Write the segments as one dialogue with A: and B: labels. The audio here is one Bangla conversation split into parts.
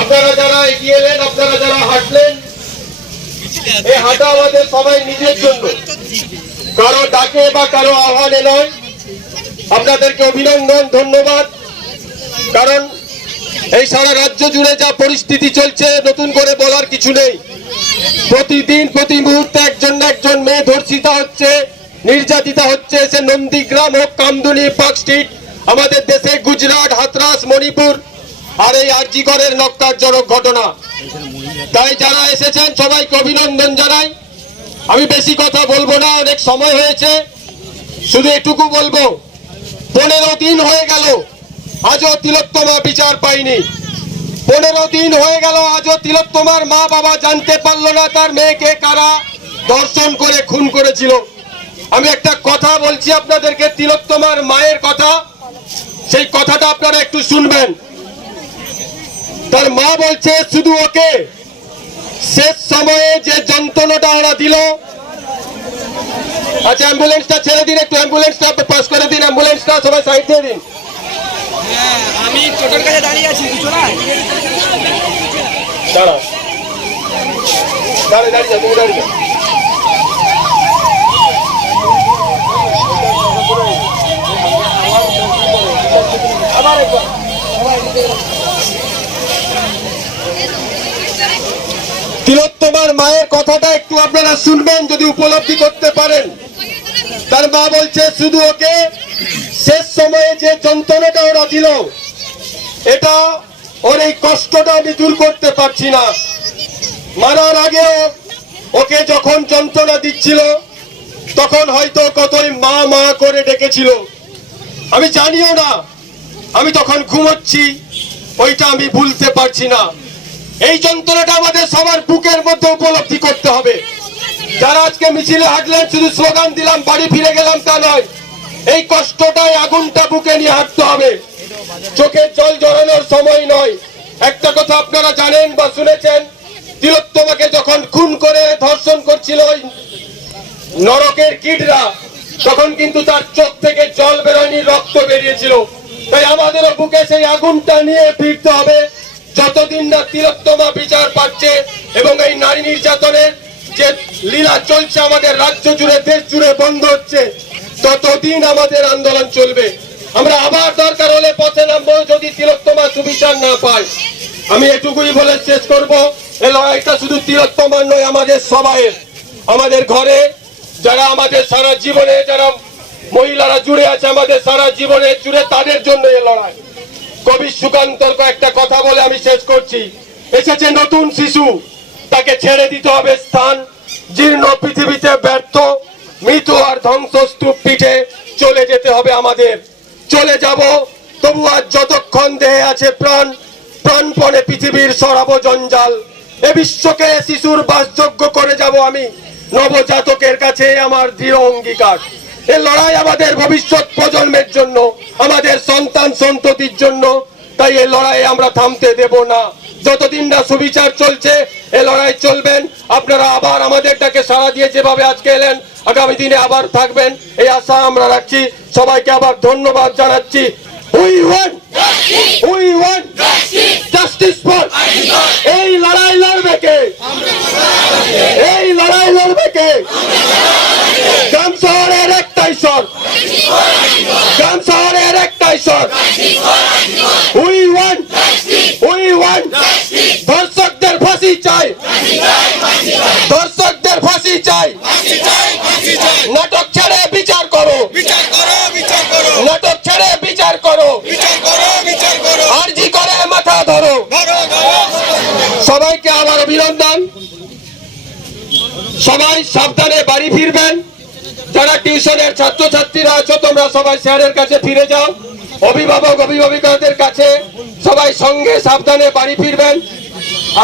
A: আপনারা যারা এগিয়ে এলেন, আপনারা যারা হাঁটলেন, এই হাঁটা আমাদের সবাই নিজের জন্য। কারও ডাকে বা কারও আহ্বানে নয়। আপনাদেরকে অভিনন্দন, ধন্যবাদ। কারণ এই সারা রাজ্য জুড়ে যা পরিস্থিতি চলছে, নতুন করে বলার কিছু নেই। প্রতিদিন, প্রতি মুহূর্তে একজন না একজন মেয়ে ধর্ষিতা হচ্ছে, নির্যাতিতা হচ্ছে। সে নন্দীগ্রাম হোক, কামদুনি, পার্ক স্ট্রিট, আমাদের দেশে গুজরাট, হাতরাস, মণিপুর আর এই আরজিগড়ের নক্কারজনক ঘটনা। তাই যারা এসেছেন, সবাইকে অভিনন্দন জানাই। আমি বেশি কথা বলব না, অনেক সময় হয়েছে। শুধু এটুকু বলব, পনেরো দিন হয়ে গেল, আজও তিলোত্তমা বিচার পাইনি। পনেরো দিন হয়ে গেল, আজও তিলোত্তমার মা বাবা জানতে পারল না তার মেয়েকে কারা দর্শন করে, খুন করেছিল। আমি একটা কথা বলছি আপনাদেরকে, তিলোত্তমার মায়ের কথা। সেই কথাটা আপনারা একটু শুনবেন। তার মা বলছে শুধু ওকে। শেষ সময়ে যে যন্ত্রণাটা ওরা দিল আচ্ছা অ্যাম্বুলেন্সটা ছেড়ে দিন একটু অ্যাম্বুলেন্সটা পাস করে দিন অ্যাম্বুলেন্সটা সবাই সাইড দিয়ে দিন।
B: আমি টোটোর কাছে দাঁড়িয়ে আছি কিছু না?
A: দাঁড়া দাঁড়িয়ে দাঁড়িয়ে তুমি দাঁড়িয়ে যা।
B: আবার একবার
A: তিলোত্তমার মায়ের কথাটা একটু আপনারা শুনবেন, যদি উপলব্ধি করতে পারেন। তার মা বলছে, শুধু ওকে শেষ সময়ে যে যন্ত্রণাটা ওরা দিল, এটা ওর এই কষ্টটা আমি দূর করতে পারছি না। মারার আগে ওকে যখন যন্ত্রণা দিচ্ছিল, তখন হয়তো কতই মা মা করে ডেকেছিল। আমি জানিও না, আমি তখন ঘুমোচ্ছি, ওইটা আমি ভুলতে পারছি না। এই যন্ত্রণাটা আমাদের সবার বুকের মধ্যে উপলব্ধি করতে হবে। যারা আজকে মিছিলে হাঁটলেন, শুধু স্লোগান দিলাম, বাড়ি ফিরে গেলাম তা নয়। এই কষ্টটাই আগুনটা বুকে নিয়ে হাঁটতে হবে। চোখের জল জড়ানোর সময় নয়। একটা কথা আপনারা জানেন বা শুনেছেন, তিলোত্তমাকে যখন খুন করে ধর্ষণ করছিল ওই নরকের কিডরা তখন কিন্তু তার চোখ থেকে জল বেরোয়নি, রক্ত বেরিয়েছিল। তাই আমাদেরও বুকে সেই আগুনটা নিয়ে ফিরতে হবে। যতদিন না তিলোত্তমা বিচার পাচ্ছে এবং এই নারী নির্যাতনের যে লীলা চলছে আমাদের রাজ্য জুড়ে, দেশ জুড়ে বন্ধ হচ্ছে, ততদিন আমাদের আন্দোলন চলবে। আমরা আবার দরকার হলে পথে নামবো যদি তিলোত্তমা সুবিচার না পায়। আমি এটুকুই বলে শেষ করব। এই লড়াইটা শুধু তিলোত্তমার নয়, আমাদের সবাইয়ের। আমাদের ঘরে যারা আমাদের সারা জীবনে, যারা মহিলারা জুড়ে আছে, আমাদের সারা জীবনে জুড়ে তাদের জন্য এই লড়াই। কবি সুকান্তর একটা কথা বলে আমি শেষ করছি। এসেছে নতুন শিশু। তাকে ছেড়ে দিতে হবে স্থান। জীর্ণ পৃথিবীতে ব্যর্থ। মৃত আর ধ্বংসস্তূপ পিঠে চলে যেতে হবে আমাদের। চলে যাব। তবু আর যতক্ষণ দেহে আছে প্রাণ, প্রাণপণে পৃথিবীর সরাবো জঞ্জাল। এ বিশ্বকে শিশুর বাসযোগ্য করে যাব আমি। নবজাতকের কাছে আমার দৃঢ় অঙ্গীকার। এ লড়াই আমাদের ভবিষ্যৎ প্রজন্মের জন্য, আমাদের সন্তান সন্ততির জন্য। তাই এই লড়াই আমরা থামতে দেব না। যতদিন না সুবিচার চলছে এ লড়াই চলবেন। আপনারা আবার আমাদের ডাকে সাড়া দিয়ে যেভাবে আজকে এলেন, আগামী দিনে আবার থাকবেন। এই আশা আমরা রাখছি। সবাইকে আবার ধন্যবাদ জানাচ্ছি। We want we want justice for এই লড়াই লড়বে কে? এই লড়াই লড়বে কে? স্বর গ্রাম শহরের একটাই স্বর। উই ওয়ান উই ওয়ান ধর্ষকদের ফাঁসি চাই। ধর্ষকদের ফাঁসি চাই। নাটক ছেড়ে বিচার করো
C: বিচার করো বিচার করো।
A: নাটক ছেড়ে বিচার করো। আরজি করে মাথা ধরো। সবাইকে আমার অভিনন্দন। সবাই সাবধানে বাড়ি ফিরবেন। যারা টিউশনের ছাত্রছাত্রীরা আছো, তোমরা সবাই স্যারের কাছে ফিরে যাও। অভিভাবক, অভিভাবিকাদের কাছে সবাই সঙ্গে সাবধানে বাড়ি ফিরবেন।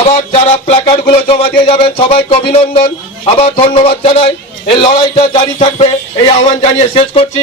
A: আবার যারা প্ল্যাকার্ডগুলো জমা দিয়ে যাবেন, সবাইকে অভিনন্দন। আবার ধন্যবাদ জানাই। এই লড়াইটা জারি থাকবে, এই আহ্বান জানিয়ে শেষ করছি।